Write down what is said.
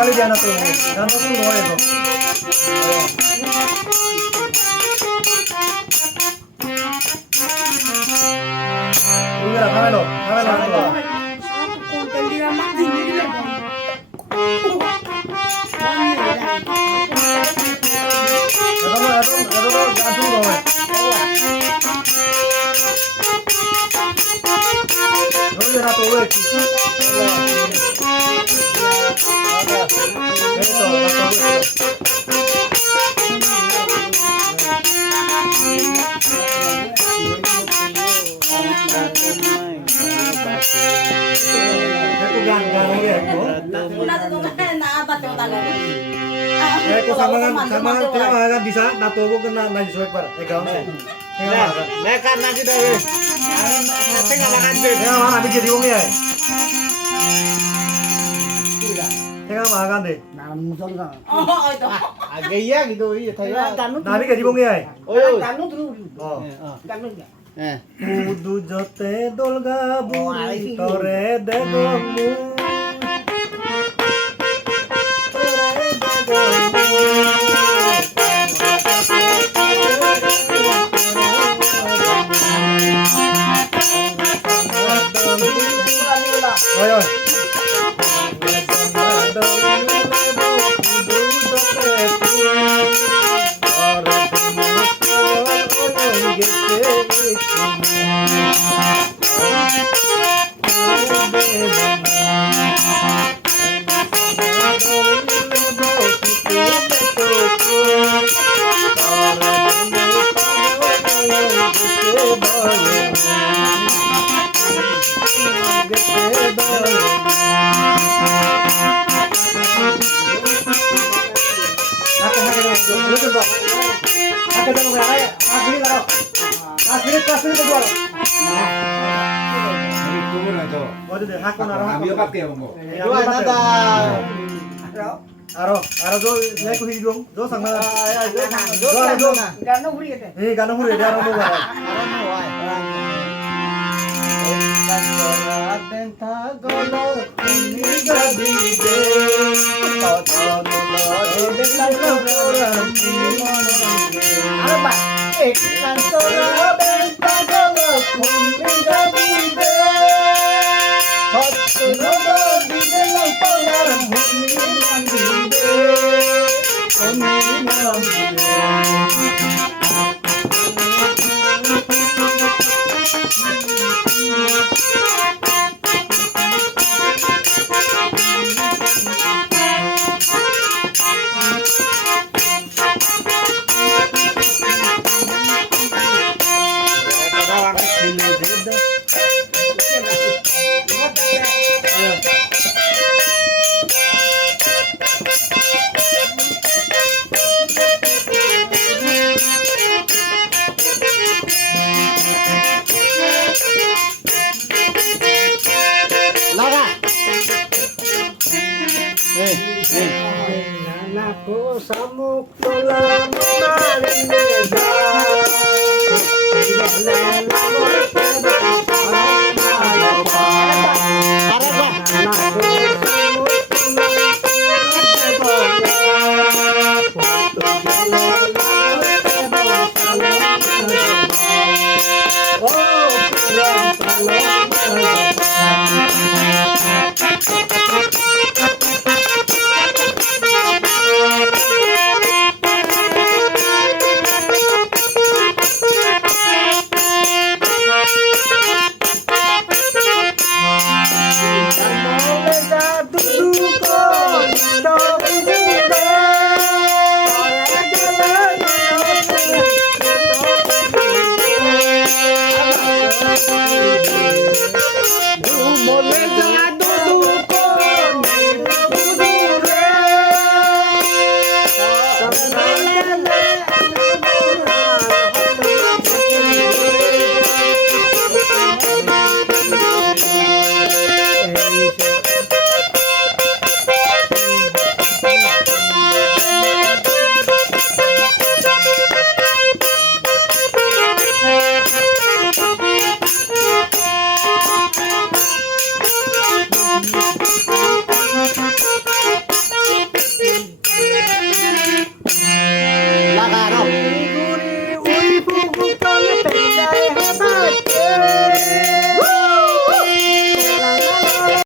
Kali dia anak tuh, dan tuh mau itu. Udah, kamelo. Sama kan bisa nato ko kena nanti soal par egaw sih mereka nanti deh tengah makan deh tengah makan abis jadi wong ya tengah makan deh Oh itu. agak iya gitu iya thầy nabi jadi wong ya oh kudu jote dolga buri tore degomu Aro jo nai ku hidung jo sang na jo gano huri ete gano huri ete aro mo ba Oh, Happy